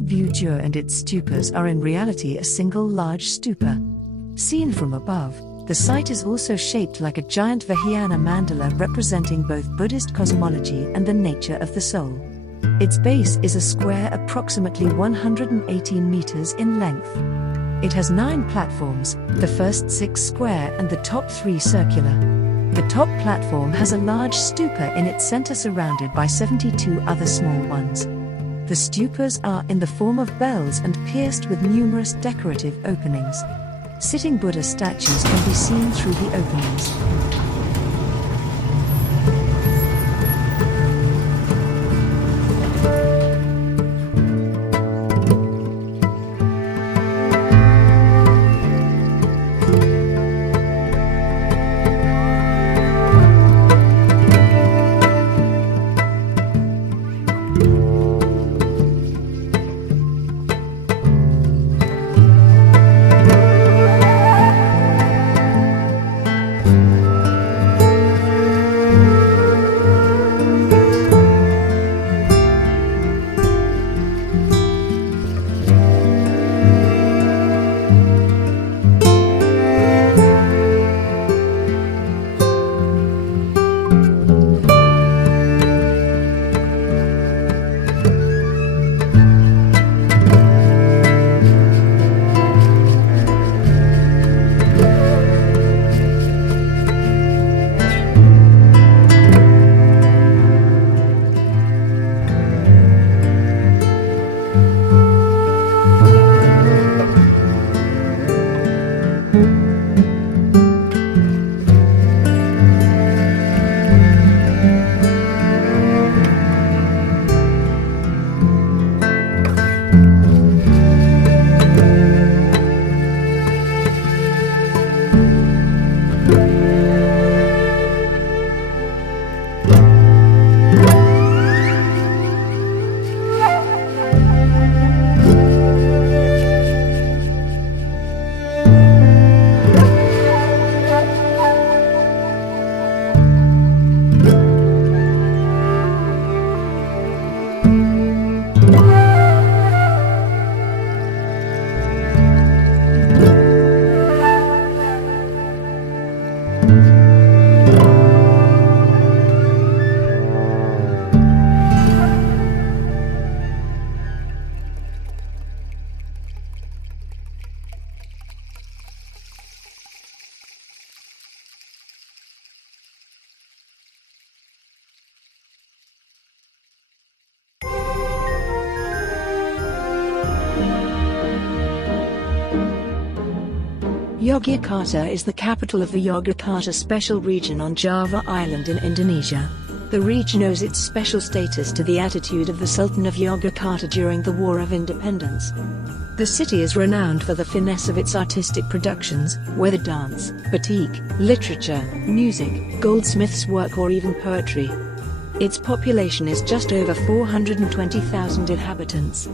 Borobudur and its stupas are in reality a single large stupa. Seen from above, the site is also shaped like a giant Vajrayana mandala representing both Buddhist cosmology and the nature of the soul. Its base is a square approximately 118 meters in length. It has 9 platforms, the first 6 square and the top 3 circular. The top platform has a large stupa in its center surrounded by 72 other small ones. The stupas are in the form of bells and pierced with numerous decorative openings. Sitting Buddha statues can be seen through the openings. Yogyakarta is the capital of the Yogyakarta Special Region on Java Island in Indonesia. The region owes its special status to the attitude of the Sultan of Yogyakarta during the War of Independence. The city is renowned for the finesse of its artistic productions, whether dance, batik, literature, music, goldsmiths' work or even poetry. Its population is just over 420,000 inhabitants.